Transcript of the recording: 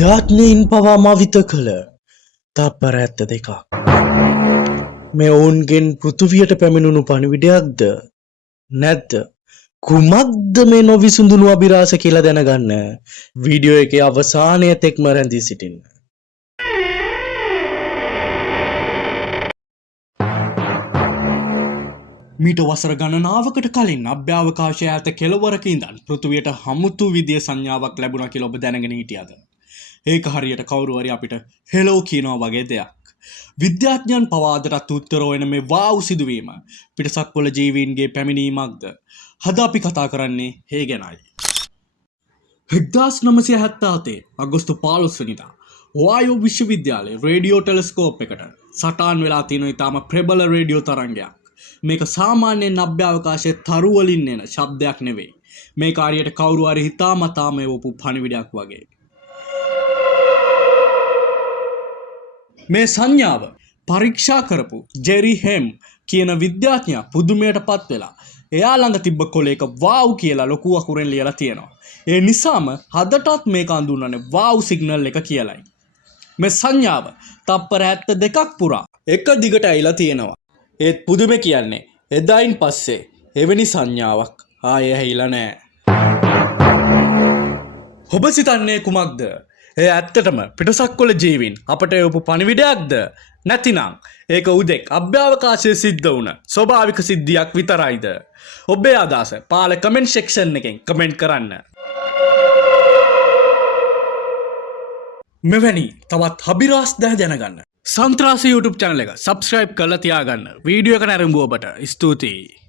විද්‍යාඥයින් පවා මවිත කළ තත්පර 72ක්. මේ ඔවුන්ගෙන් පෘථිවියට පැමිණුණු පණිවිඩයක්ද නැද්ද? කුමක්ද මේ නොවිසඳුණු අභිරහස කියලා දැනගන්න වීඩියෝ එකේ අවසානය තෙක්ම රැඳී සිටින්න. මීට වසර ගණනාවකට කලින් අභ්‍යවකාශය ඈත කෙළවරක ඉඳන් පෘථිවියට හමුතු විදිය සංඥාවක් ලැබුණා කියලා ඔබ දැනගෙන හිටියද? ඒක හරියට කවුරු හරි අපිට හෙලෝ කියනවා වගේ දෙයක්. විද්‍යාඥයන් පවා අදටත් උත්තර හොයන මේ වාව් සිදුවීම පිටසක්වල ජීවීන්ගේ පැමිණීමක්ද? අද අපි කතා කරන්නේ ඒ ගැනයි. 1977 අගෝස්තු 15 වෙනිදා ඔහායෝ විශ්වවිද්‍යාලයේ රේඩියෝ ටෙලස්කෝප් එකට සටහන් වෙලා තියෙන ඉතාම ප්‍රබල රේඩියෝ තරංගයක්. මේක සාමාන්‍යයෙන් අභ්‍යවකාශයේ තරු වලින් එන ශබ්දයක් නෙවෙයි. මේක හරියට කවුරු හරි හිතාමතාම එවපු පණිවිඩයක් වගේ. මේ සංඥාව පරීක්ෂා කරපු ජෙරි හෙම් කියන විද්‍යාඥයා පුදුමයටපත් වෙලා එයා ළඟ තිබ්බ කොලයක වාව් කියලා ලොකු අකුරෙන් ලියලා තියෙනවා. ඒ නිසාම හදටත් මේක හඳුන්වන්නේ වාව් සිග්නල් එක කියලයි. මේ සංඥාව තප්පර 72ක් පුරා එක දිගට ඇවිල්ලා තියෙනවා. ඒත් පුදුමේ කියන්නේ එදායින් පස්සේ එවැනි සංඥාවක් ආයෙ ඇහිලා නැහැ. ඔබ සිතන්නේ කුමක්ද? ඒ ඇත්තටම පිටසක්වල ජීවීන් අපට එවපු පණිවිඩයක්ද? නැතිනම් ඒක උදෙක් අභ්‍යවකාශයේ සිද්ධ වුණ ස්වභාවික සිද්ධියක් විතරයිද? ඔබේ අදහස පහළ කමෙන්ට් සෙක්ෂන් එකෙන් කමෙන්ට් කරන්න. මෙවැනි තවත් අභිරහස් දැනගන්න සන්ත්‍රාස YouTube channel එක subscribe කරලා තියාගන්න. වීඩියෝ එක නැරඹුව ඔබට ස්තුතියි.